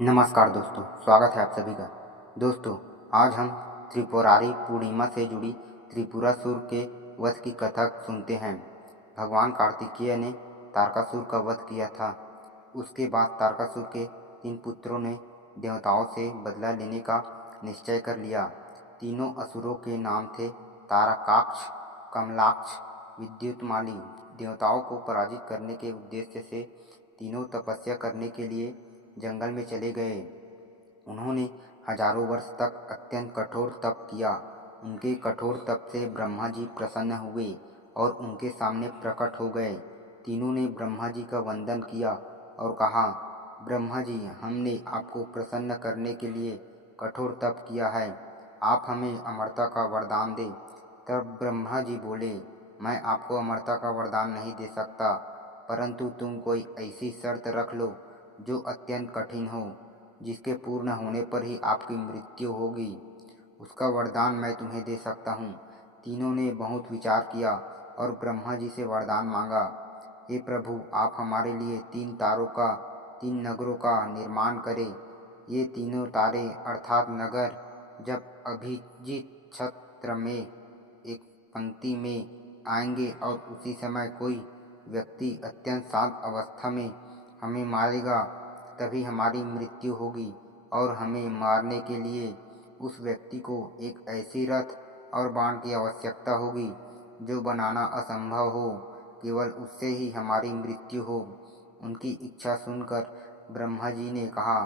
नमस्कार दोस्तों, स्वागत है आप सभी का। दोस्तों, आज हम त्रिपुरारी पूर्णिमा से जुड़ी त्रिपुरासुर के वध की कथा सुनते हैं। भगवान कार्तिकेय ने तारकासुर का वध किया था। उसके बाद तारकासुर के 3 पुत्रों ने देवताओं से बदला लेने का निश्चय कर लिया। तीनों असुरों के नाम थे तारकाक्ष, कमलाक्ष, विद्युतमाली। देवताओं को पराजित करने के उद्देश्य से तीनों तपस्या करने के लिए जंगल में चले गए। उन्होंने हजारों वर्ष तक अत्यंत कठोर तप किया। उनके कठोर तप से ब्रह्मा जी प्रसन्न हुए और उनके सामने प्रकट हो गए। तीनों ने ब्रह्मा जी का वंदन किया और कहा, ब्रह्मा जी, हमने आपको प्रसन्न करने के लिए कठोर तप किया है, आप हमें अमरता का वरदान दें। तब ब्रह्मा जी बोले, मैं आपको अमरता का वरदान नहीं दे सकता, परंतु तुम कोई ऐसी शर्त रख लो जो अत्यंत कठिन हो, जिसके पूर्ण होने पर ही आपकी मृत्यु होगी। उसका वरदान मैं तुम्हें दे सकता हूँ। तीनों ने बहुत विचार किया और ब्रह्मा जी से वरदान मांगा। हे प्रभु, आप हमारे लिए 3 तारों का 3 नगरों का निर्माण करें। ये तीनों तारे अर्थात नगर जब अभिजीत छत्र में एक पंक्ति में आएंगे और उसी समय कोई व्यक्ति अत्यंत शांत अवस्था में हमें मारेगा, तभी हमारी मृत्यु होगी और हमें मारने के लिए उस व्यक्ति को एक ऐसी रथ और बाण की आवश्यकता होगी जो बनाना असंभव हो, केवल उससे ही हमारी मृत्यु हो। उनकी इच्छा सुनकर ब्रह्मा जी ने कहा,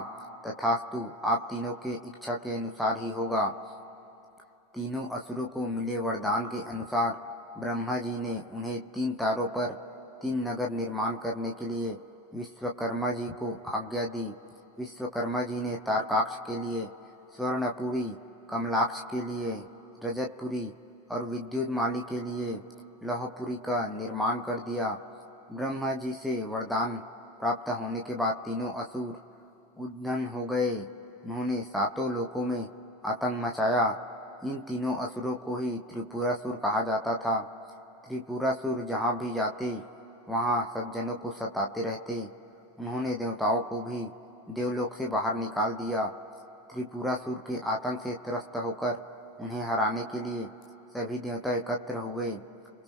तथास्तु, आप तीनों के इच्छा के अनुसार ही होगा। तीनों असुरों को मिले वरदान के अनुसार ब्रह्मा जी ने उन्हें 3 तारों पर 3 नगर निर्माण करने के लिए विश्वकर्मा जी को आज्ञा दी। विश्वकर्मा जी ने तारकाक्ष के लिए स्वर्णपुरी, कमलाक्ष के लिए रजतपुरी और विद्युतमाली के लिए लौहपुरी का निर्माण कर दिया। ब्रह्मा जी से वरदान प्राप्त होने के बाद तीनों असुर उद्यम हो गए। उन्होंने 7 लोकों में आतंक मचाया। इन तीनों असुरों को ही त्रिपुरासुर कहा जाता था। त्रिपुरासुर जहाँ भी जाते वहाँ सज्जनों को सताते रहते। उन्होंने देवताओं को भी देवलोक से बाहर निकाल दिया। त्रिपुरासुर के आतंक से त्रस्त होकर उन्हें हराने के लिए सभी देवता एकत्र हुए।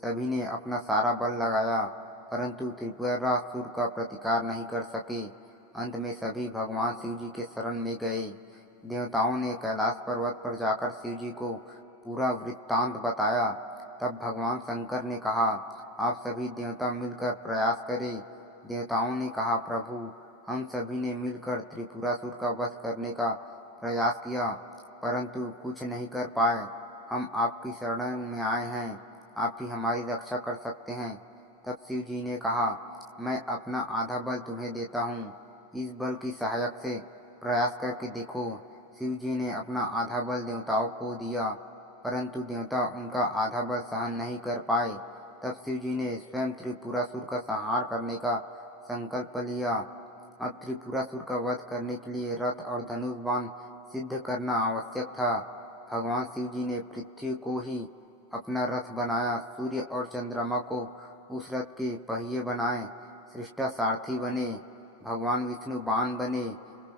सभी ने अपना सारा बल लगाया, परंतु त्रिपुरासुर का प्रतिकार नहीं कर सके। अंत में सभी भगवान शिव जी के शरण में गए। देवताओं ने कैलाश पर्वत पर जाकर शिव जी को पूरा वृत्तांत बताया। तब भगवान शंकर ने कहा, आप सभी देवता मिलकर प्रयास करें। देवताओं ने कहा, प्रभु, हम सभी ने मिलकर त्रिपुरासुर का वध करने का प्रयास किया, परंतु कुछ नहीं कर पाए। हम आपकी शरण में आए हैं, आप ही हमारी रक्षा कर सकते हैं। तब शिव जी ने कहा, मैं अपना आधा बल तुम्हें देता हूँ, इस बल की सहायक से प्रयास करके देखो। शिव जी ने अपना आधा बल देवताओं को दिया, परंतु देवता उनका आधा बल सहन नहीं कर पाए। तब शिव जी ने स्वयं त्रिपुरासुर का संहार करने का संकल्प लिया। अब त्रिपुरासुर का वध करने के लिए रथ और धनुष बाण सिद्ध करना आवश्यक था। भगवान शिव जी ने पृथ्वी को ही अपना रथ बनाया, सूर्य और चंद्रमा को उस रथ के पहिए बनाए, सृष्टा सारथी बने। भगवान विष्णु बाण बने,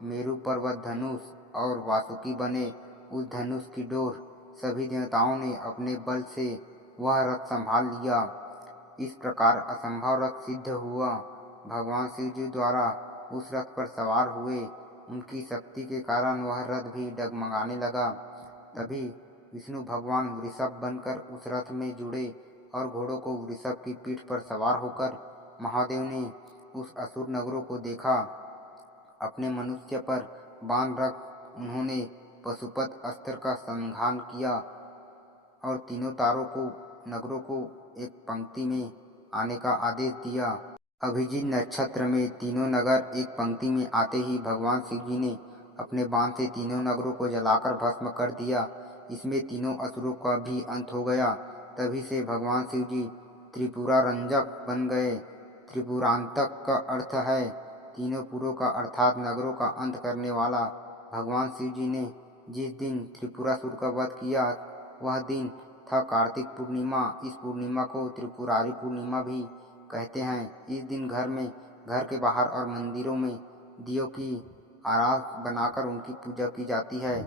मेरु पर्वत धनुष और वासुकी बने उस धनुष की डोर। सभी देवताओं ने अपने बल से वह रथ संभाल लिया। इस प्रकार असंभव रथ सिद्ध हुआ। भगवान शिव जी द्वारा उस रथ पर सवार हुए। उनकी शक्ति के कारण वह रथ भी डगमगाने लगा। तभी विष्णु भगवान वृषभ बनकर उस रथ में जुड़े और घोड़ों को वृषभ की पीठ पर सवार होकर महादेव ने उस असुर नगरों को देखा। अपने मनुष्य पर बाण रख उन्होंने पशुपत अस्त्र का संहार किया और तीनों तारों को नगरों को एक पंक्ति में आने का आदेश दिया। अभिजीत नक्षत्र में तीनों नगर एक पंक्ति में आते ही भगवान शिव जी ने अपने बाण से तीनों नगरों को जलाकर भस्म कर दिया। इसमें तीनों असुरों का भी अंत हो गया। तभी से भगवान शिव जी त्रिपुरारंजक बन गए। त्रिपुरांतक का अर्थ है तीनों पुरों का अर्थात नगरों का अंत करने वाला। भगवान शिव जी ने जिस दिन त्रिपुरासुर का वध किया वह दिन था कार्तिक पूर्णिमा। इस पूर्णिमा को त्रिपुरारी पूर्णिमा भी कहते हैं। इस दिन घर के बाहर और मंदिरों में दियों की आरास बनाकर उनकी पूजा की जाती है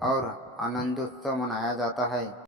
और आनंदोत्सव मनाया जाता है।